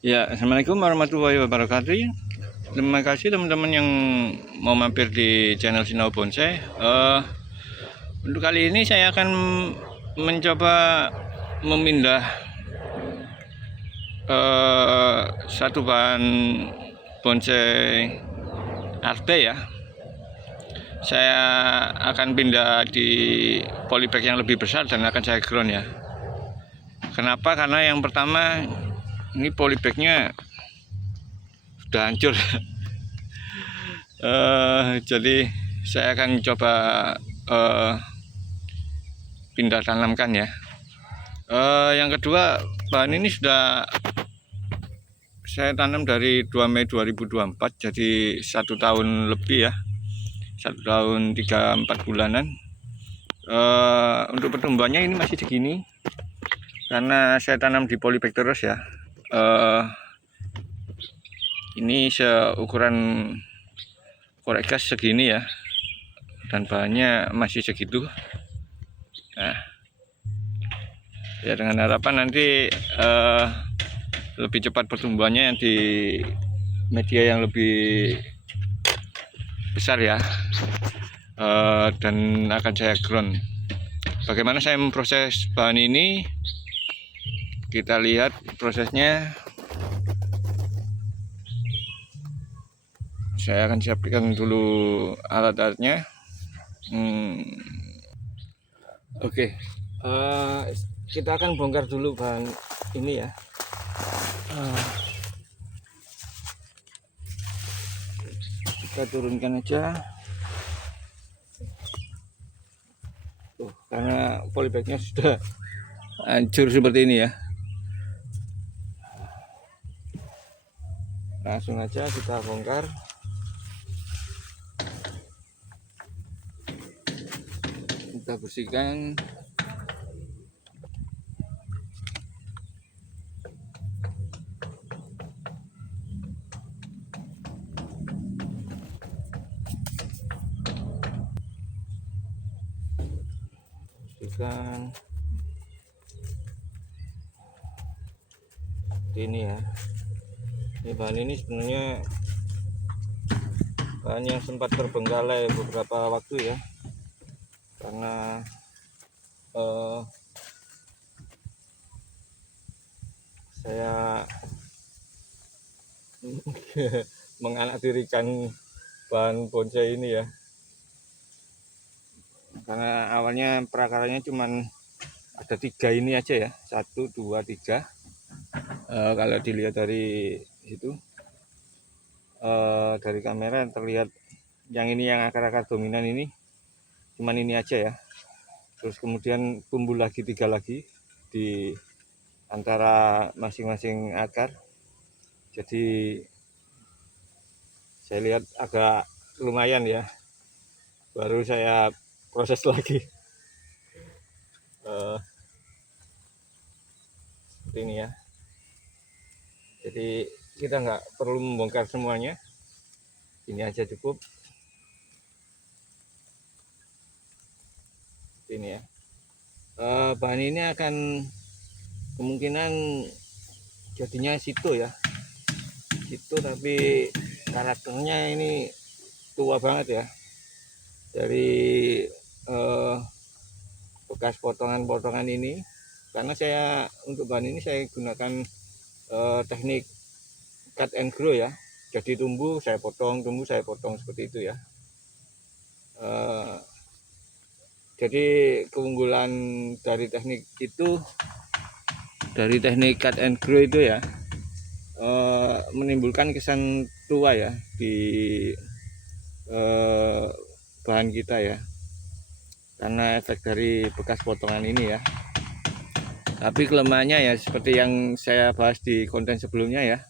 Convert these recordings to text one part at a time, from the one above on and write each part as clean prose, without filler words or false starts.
Ya, assalamualaikum warahmatullahi wabarakatuh. Terima kasih teman-teman yang mau mampir di channel Sinau Bonsai. Untuk kali ini saya akan mencoba memindah satu bahan bonsai arte ya. Saya akan pindah di polybag yang lebih besar dan akan saya ground ya. Kenapa? Karena yang pertama ini polybagnya sudah hancur. Jadi saya akan coba pindah tanamkan ya. Yang kedua, bahan ini sudah saya tanam dari 2 Mei 2024, jadi 1 tahun lebih ya, 1 tahun 3-4 bulanan. Untuk pertumbuhannya ini masih segini karena saya tanam di polybag terus ya. Ini seukuran korek gas segini ya, dan bahannya masih segitu. Nah, ya dengan harapan nanti lebih cepat pertumbuhannya di media yang lebih besar ya, dan akan saya ground. Bagaimana saya memproses bahan ini, kita lihat prosesnya. Saya akan siapkan dulu alat-alatnya. Oke. Kita akan bongkar dulu bahan ini ya. Kita turunkan aja. Karena polybagnya sudah hancur seperti ini ya. Langsung aja kita bongkar. Kita bersihkan. Ini ya, ini bahan ini sebenarnya bahan yang sempat terbengkalai beberapa waktu ya, karena saya menganaktirikan bahan bonsai ini ya, karena awalnya perakarannya cuman ada 3 ini aja ya, 1, 2, 3. Kalau dilihat dari situ, dari kamera terlihat yang ini, yang akar-akar dominan ini cuman ini aja ya. Terus kemudian tumbuh lagi 3 lagi di antara masing-masing akar. Jadi saya lihat agak lumayan ya, baru saya proses lagi seperti ini ya. Jadi kita nggak perlu membongkar semuanya, ini aja cukup. Ini ya, bahan ini akan kemungkinan jadinya situ ya, situ, tapi karakternya ini tua banget ya, dari bekas potongan-potongan ini. Karena saya untuk bahan ini saya gunakan teknik cut and grow ya, jadi tumbuh saya potong, tumbuh saya potong, seperti itu ya. Jadi keunggulan dari teknik itu, dari teknik cut and grow itu ya, menimbulkan kesan tua ya di bahan kita ya, karena efek dari bekas potongan ini ya. Tapi kelemahannya ya seperti yang saya bahas di konten sebelumnya ya,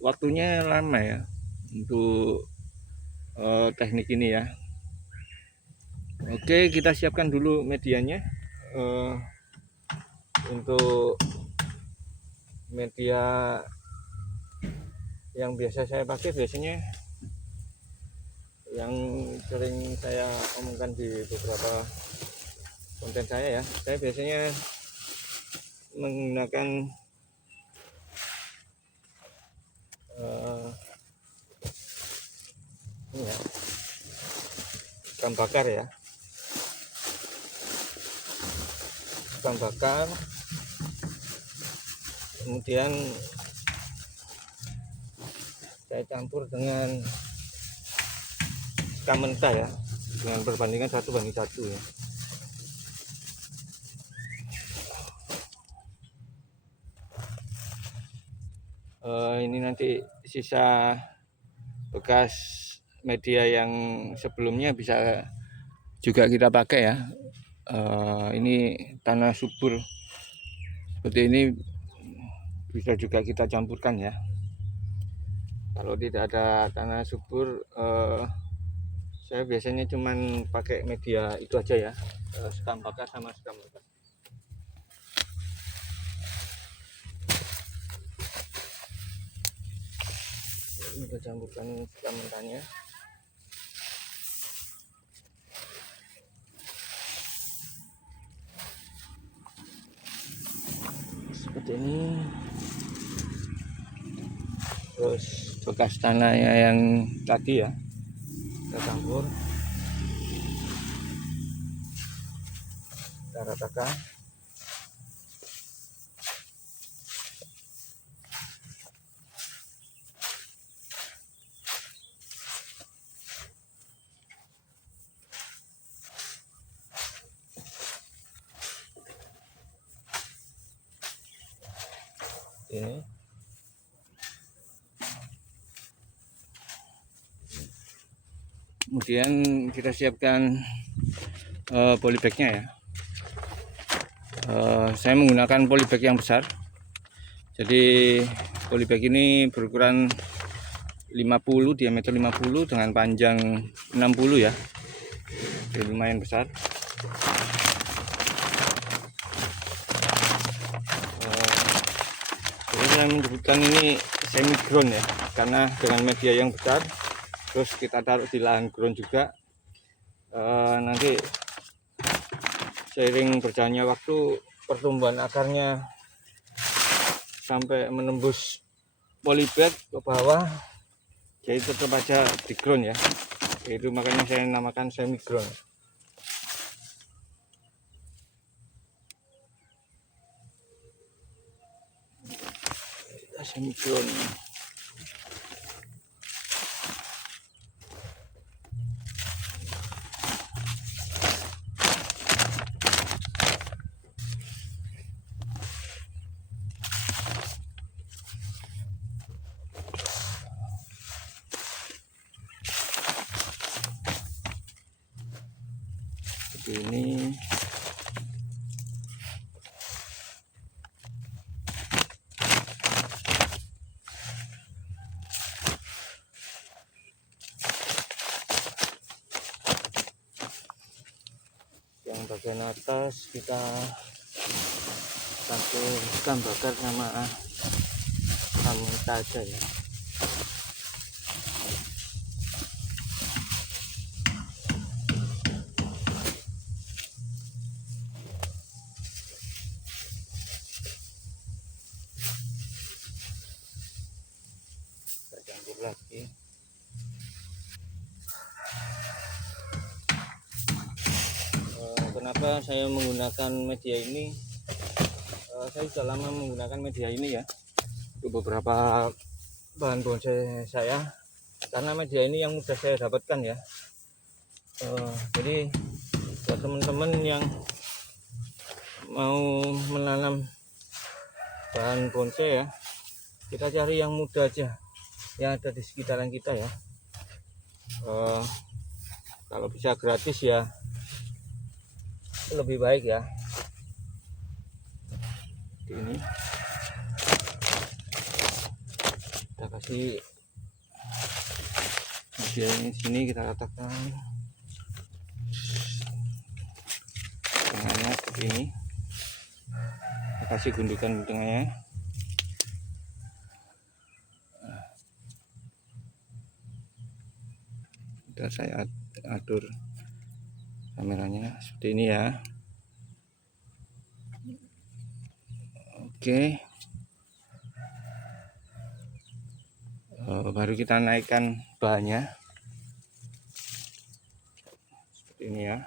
waktunya lama ya untuk teknik ini ya. Oke, kita siapkan dulu medianya. Untuk media yang biasa saya pakai, biasanya yang sering saya omongkan di beberapa konten saya ya, saya biasanya menggunakan eh, ini ya, ikan bakar ya, ikan bakar, kemudian saya campur dengan ikan mentah ya, dengan perbandingan 1:1 ya. Ini nanti sisa bekas media yang sebelumnya bisa juga kita pakai ya. Ini tanah subur seperti ini bisa juga kita campurkan ya. Kalau tidak ada tanah subur, saya biasanya cuman pakai media itu aja ya, sekam bakar sama sekam bakar. Ini kita campurkan sekam mentahnya. Seperti ini. Terus bekas tanahnya yang tadi ya, kita campur, kita ratakan. Ini kemudian kita siapkan polybagnya ya. Saya menggunakan polybag yang besar, jadi polybag ini berukuran 50, diameter 50 dengan panjang 60 ya, jadi lumayan besar. Jadi saya menyebutkan ini semi ground ya, karena dengan media yang besar, terus kita taruh di lahan ground juga, nanti seiring berjalannya waktu pertumbuhan akarnya sampai menembus polybag ke bawah, jadi tetap aja di ground ya. Itu makanya saya namakan semi ground. Semi ground. Seperti ini. Yang bagian atas kita pakai ikan bakar sama mentah aja ya. Kita campur lagi. Kenapa saya menggunakan media ini? Saya sudah lama menggunakan media ini ya, untuk beberapa bahan bonsai saya, karena media ini yang mudah saya dapatkan ya. Jadi buat teman-teman yang mau menanam bahan bonsai ya, kita cari yang mudah aja yang ada di sekitaran kita ya. Kalau bisa gratis ya lebih baik ya. Ini kita kasih media ini sini, kita ratakan tengahnya seperti ini, kita kasih gundukan di tengahnya. Kita saya atur kameranya seperti ini ya. Oke. baru kita naikkan bahannya seperti ini ya,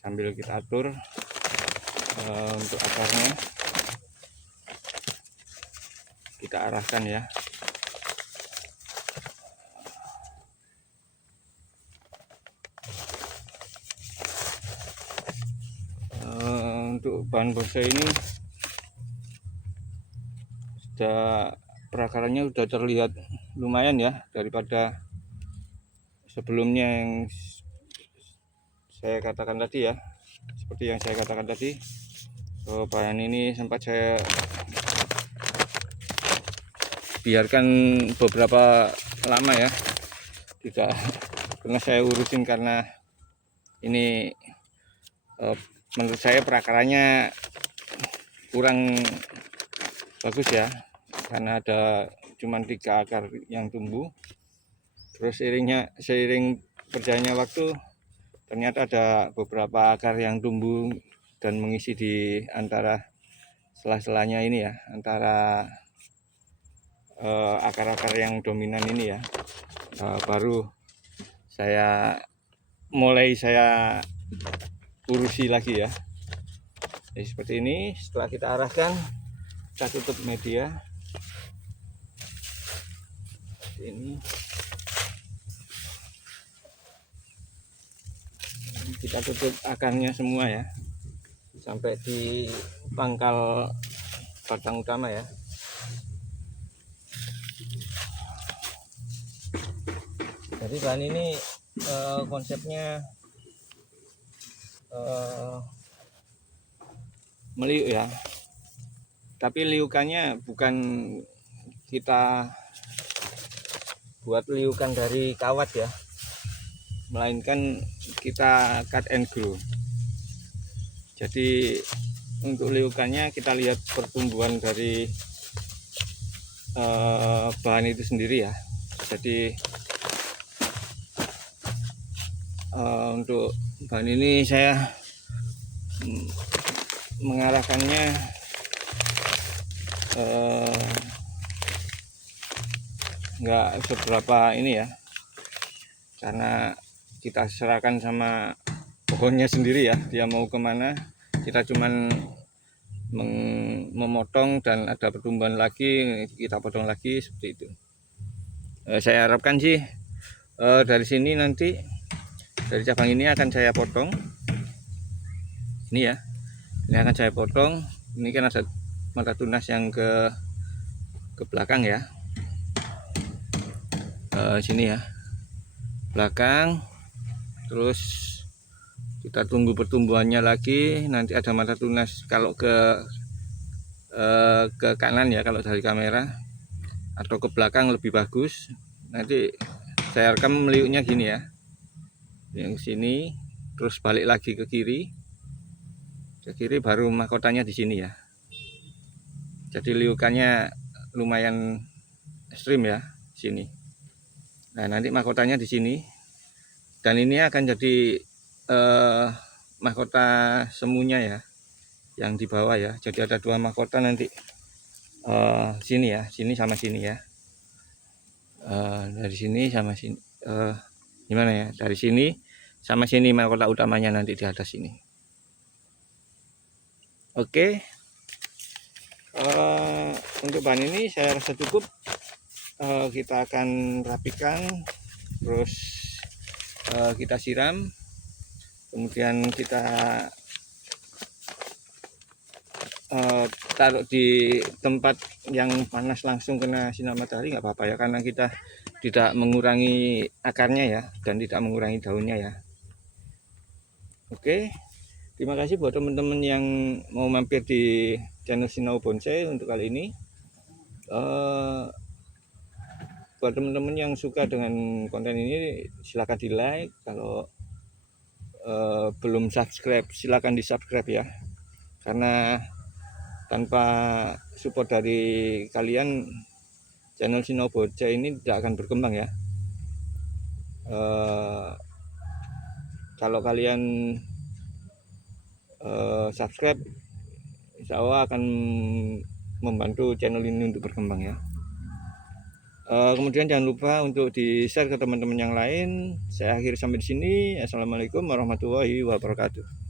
sambil kita atur untuk akarnya, kita arahkan ya. Untuk bahan bonsai ini perakarannya sudah terlihat lumayan ya, daripada sebelumnya yang saya katakan tadi ya. Seperti yang saya katakan tadi, bahan ini sempat saya biarkan beberapa lama ya, tidak pernah saya urusin karena ini menurut saya perakarannya kurang bagus ya, karena ada cuman 3 akar yang tumbuh. Terus seiring berjalannya waktu, ternyata ada beberapa akar yang tumbuh dan mengisi di antara sela-selanya ini ya, antara akar-akar yang dominan ini ya. Baru saya urusi lagi ya. Jadi seperti ini. Setelah kita arahkan, kita tutup media ini. Kita tutup akarnya semua ya, sampai di pangkal batang utama ya. Jadi bahan ini konsepnya meliuk ya, tapi liukannya bukan kita buat liukan dari kawat ya, melainkan kita cut and grow. Jadi untuk liukannya kita lihat pertumbuhan dari bahan itu sendiri ya. Jadi untuk bahan ini saya mengarahkannya nggak seberapa ini ya, karena kita serahkan sama pohonnya sendiri ya, dia mau kemana. Kita cuman memotong, dan ada pertumbuhan lagi kita potong lagi seperti itu. Saya harapkan sih dari sini nanti, dari cabang ini akan saya potong ini ya, ini akan saya potong. Ini kan ada mata tunas yang ke belakang ya, sini ya, belakang. Terus kita tunggu pertumbuhannya lagi. Nanti ada mata tunas kalau ke kanan ya, kalau dari kamera, atau ke belakang lebih bagus. Nanti saya rekam meliuknya gini ya, yang sini, terus balik lagi ke kiri, baru mahkotanya di sini ya. Jadi liukannya lumayan ekstrim ya sini. Nah, nanti mahkotanya di sini, dan ini akan jadi mahkota semuanya ya, yang di bawah ya. Jadi ada 2 mahkota nanti, sini ya, sini sama sini ya. Dari sini sama sini, gimana ya, dari sini sama sini mahkota utamanya nanti di atas sini. Oke. Untuk bahan ini saya rasa cukup. Kita akan rapikan, terus kita siram, kemudian kita taruh di tempat yang panas, langsung kena sinar matahari, nggak apa-apa ya, karena kita tidak mengurangi akarnya ya, dan tidak mengurangi daunnya ya. Oke, terima kasih buat teman-teman yang mau mampir di channel Sinau Bonsai untuk kali ini. Buat teman-teman yang suka dengan konten ini, silahkan di like. Kalau belum subscribe, silahkan di subscribe ya, karena tanpa support dari kalian, channel Sinau Bonsai ini tidak akan berkembang ya. Kalau kalian subscribe, insya Allah akan membantu channel ini untuk berkembang ya. Kemudian jangan lupa untuk di-share ke teman-teman yang lain. Saya akhiri sampai di sini. Assalamualaikum warahmatullahi wabarakatuh.